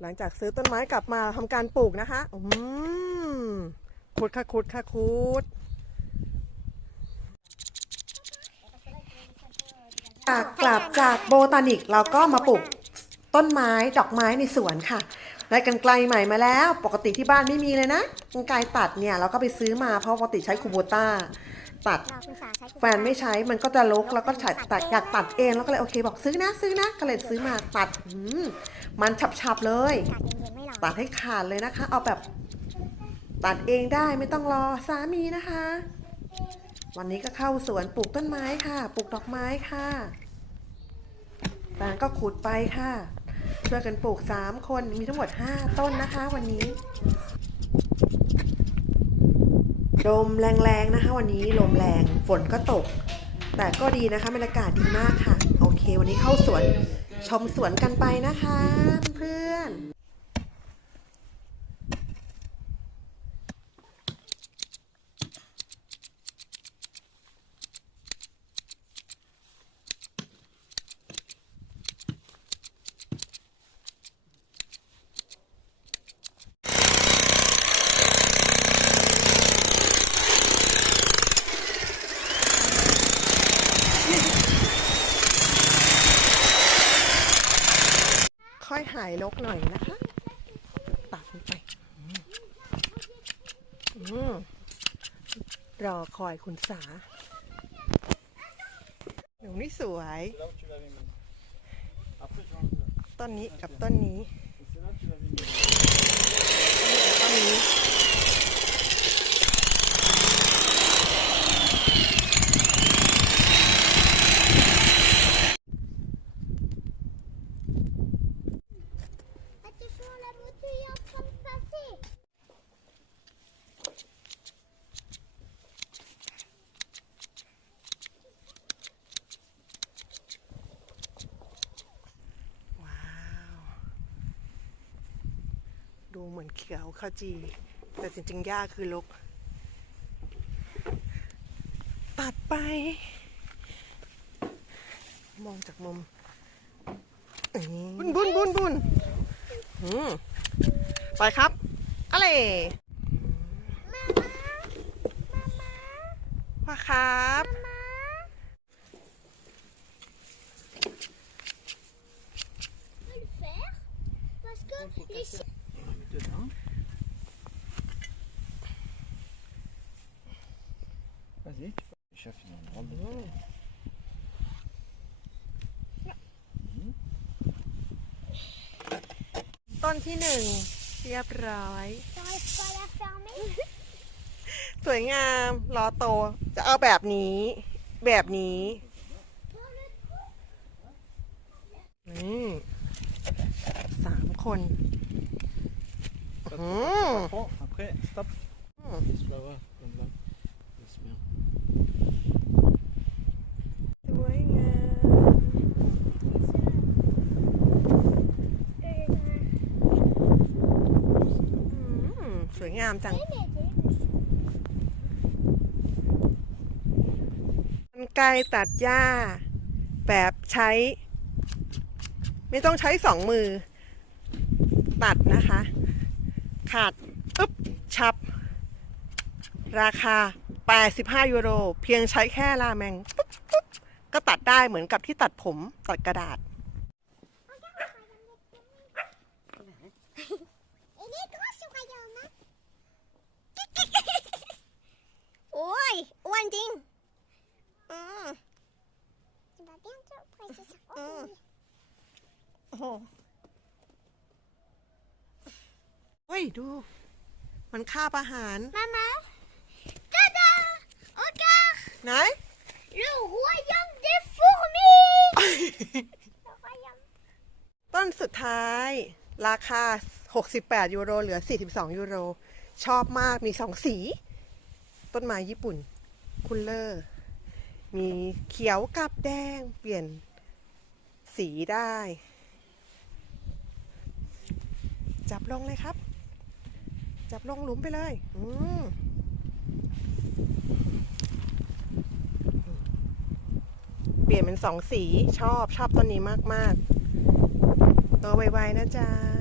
หลังจากซื้อต้นไม้กลับมาทำการปลูกนะคะอืมขุดค่ะขุดค่ะขุดจากกลับจากโบตานิกเราก็มาปลูกต้นไม้ดอกไม้ในสวนค่ะได้กันไกลใหม่มาแล้ว ปกติที่บ้านไม่มีเลยนะกันไกลตัดเนี่ยเราก็ไปซื้อมาเพราะปกติใช้คูโบต้า ตัดเราคุณสาใช้แฟนไม่ใช้มันก็จะลกแล้วก็ตัดอยากตัดเองแล้วก็เลยโอเค บอกซื้อนะซื้อนะก็เลยซื้อมาตัดอืมมันฉับๆเลยตัดเย็นๆไม่ร้อนตัดให้ขาดเลยนะคะ เอาแบบตัดเองได้ไม่ต้องรอสามีนะคะ วันนี้ก็เข้าสวนปลูกต้นไม้ค่ะ ปลูกดอกไม้ค่ะแฟนก็ขุดไปค่ะช่วยกันปลูกสามคนมีทั้งหมดห้าต้นนะคะวันนี้ ลมแรงๆนะคะ วันนี้ลมแรงฝนก็ตก แต่ก็ดีนะคะบรรยากาศดีมากค่ะ โอเค วันนี้เข้าสวนชมสวนกันไปนะคะ เพื่อนายนกหน่อยนะคะตักไปรอคอยคุณสาหนูนี่สวย ต้นนี้กับต้นนี้ต้นนี้ ดูเหมือนเขียวข้าวจี แต่จริงๆหญ้าคือลก ตัดไป มองจากมุมบุนบุนบุนบุนอืมไปครับ อะไรว่าครับ On peut le faire parce que les Vas-y, tu peux. Le chef, il a le droit de le faire. ต้นที่หนึ่งเรียบร้อย T'arrives pas à la fermer สวยงามรอโตจะเอาแบบนี้ แบบนี้นี่สามคน อืม Bon, après, stop. Hmm. Tu vas voir, comme là. C'est bien. สวยงามอืมสวย งามจัง กันไกรตัดหญ้า แบบใช้ ไม่ต้องใช้สองมือ ตัดนะคะ ขาดอึ๊บชับ ราคา 85 ยูโร เพียงใช้แค่ลาแมงปุ๊บปุ๊บก็ตัดได้เหมือนกับที่ตัดผมตัดกระดาษ Il est grand ce royaume hein โอ้ยอ้วน จริง อืม Tu vas bientôt presser ça อืมโอ้โหเฮ้ย ดู มันคาบอาหาร Maman Tada Regarde ไหน Le royaume des fourmis Le royaume ต้นสุดท้าย ราคา 68 ยูโร เหลือ 42 ยูโร ชอบมากมีสองสี ต้นไม้ญี่ปุ่น คุณเลอร์ มีเขียวกับแดงเปลี่ยนสีได้ จับลงเลยครับ จับลงหลุมไปเลยอืมเปลี่ยนเป็นสองสีชอบชอบต้นนี้มาก ๆ ตัวไวๆนะจ๊ะ